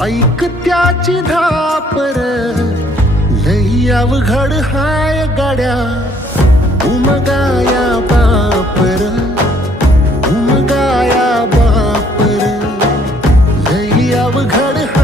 ऐक त्याची धापर. लई अवघड हाय गाड्या. उमगाया बापर. उमगाया बापर. लई अवघड हाय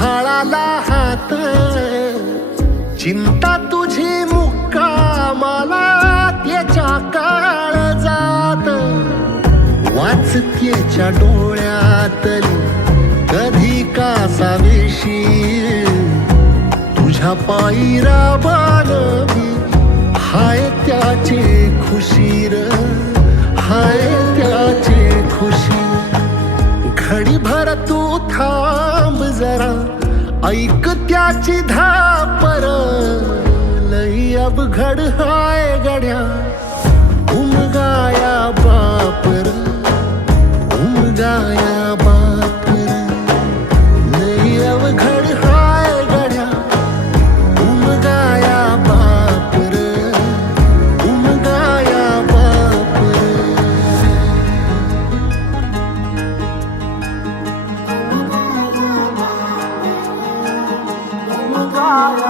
आभाळाला हात चिंता तुझी मुक्कामाला त्याच्या काळ जात. वाचतेच्या डोळ्यातली कधी कासा वेशी तुझ्या पायी राबानवी घडी भर तू थांब जरा ऐक त्याची धापर लई अवघड हाय गड्या. उमगाया बापर